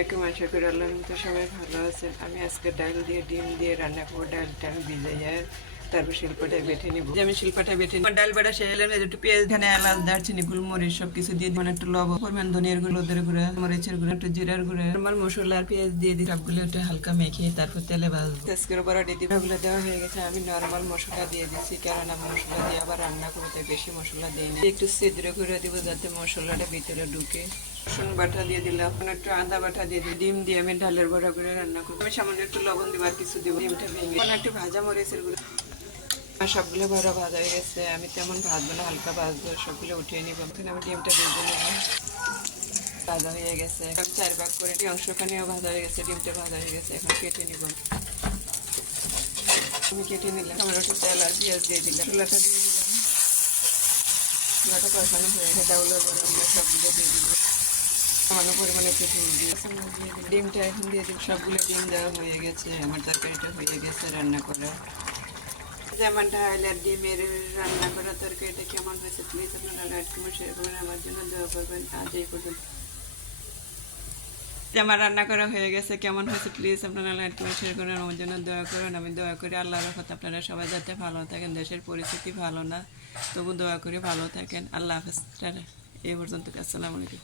আলাইকুম, আশা করি আল্লাহর মতো সবাই ভালো আছেন। আমি আজকে ডাল দিয়ে ডিম দিয়ে রান্না করবো। ডালটা আমি ভিজাইয়া তারপর শিল্পটায় বেটে নিব। আমি শিল্পটায় বেটে নিব। ডাল বাটা শেষ হলে একটু পেঁয়াজ, এখানে এলাচ, দারচিনি, গোলমরিচ সব কিছু দিয়ে দিবেন, একটু লবণ, পরিমাণ ধনিয়ার গুঁড়ো, হলুদের গুঁড়া, মরিচের গুঁড়া, একটু জিরার গুঁড়া, আমার মশলা আর পেঁয়াজ দিয়ে দিই। সবগুলো একটু হালকা মেখে তারপর তেলে ভাজবো। তেজকের বড়া দিয়ে দিব। ওগুলো দেওয়া হয়ে গেছে। আমি নর্মাল মশলা দিয়ে দিচ্ছি, কারণ আমি মশলা দিয়ে আবার রান্না করবো, তাই বেশি মশলা দিই না। একটু ছিদ্র করে দিব যাতে মশলাটা ভিতরে ঢুকে। রসুন বাটা দিয়ে দিলাম, একটু আদা বাটা দিয়ে দিই। ডিম দিয়ে আমি ডালের বড়া করে রান্না করবো। আমি সামান্য একটু লবণ দিব আর কিছু দিব। ডিমটা ভেঙে একটু ভাজা মরিচের গুঁড়ো। সবগুলো বড়া ভাজা হয়ে গেছে। আমি তেমন ভাজবো না, হালকা ভাজবো। সবগুলো উঠিয়ে নিব। এখন আমি ডিমটা ভেজে নেব। ভাজা হয়ে গেছে। আমি 4 ভাগ করে অংশখানিও ভাজা হয়ে গেছে। ডিমটা ভাজা হয়ে গেছে। এখন কেটে নিব। আমি কেটে নিলাম। টমেটো, তেল আর পেঁয়াজ দিয়ে দিলাম। চুলাটা দিয়ে দিলাম। চুলাটা কষানো হয়ে গেছে। ডাউলের বড়া আমরা সবগুলো দিয়ে দিলাম। সামান্য পরিমাণে একটু ঝোল দিয়ে ডিমটা এখন দিয়ে দিই। সবগুলো ডিম দেওয়া হয়ে গেছে। আমার তরকারিটা হয়ে গেছে রান্না করা। যেমন ডাল আর ডিমের রান্না করা তরকারিটা কেমন হয়েছে প্লিজ আপনারা লাইক কমেন্ট শেয়ার করবেন, আমার জন্য দোয়া করবেন। আজ এই পর্যন্ত। আমার রান্না করা হয়ে গেছে, কেমন হয়েছে প্লিজ আপনারা লাইক কমেন্ট শেয়ার করবেন, আমার জন্য দোয়া করবেন। আমি দোয়া করি আল্লাহর রহমত আপনারা সবাই যাতে ভালো থাকেন। দেশের পরিস্থিতি ভালো না, তবু দোয়া করি ভালো থাকেন। আল্লাহ হাফেজ। এই পর্যন্ত। আসসালামু আলাইকুম।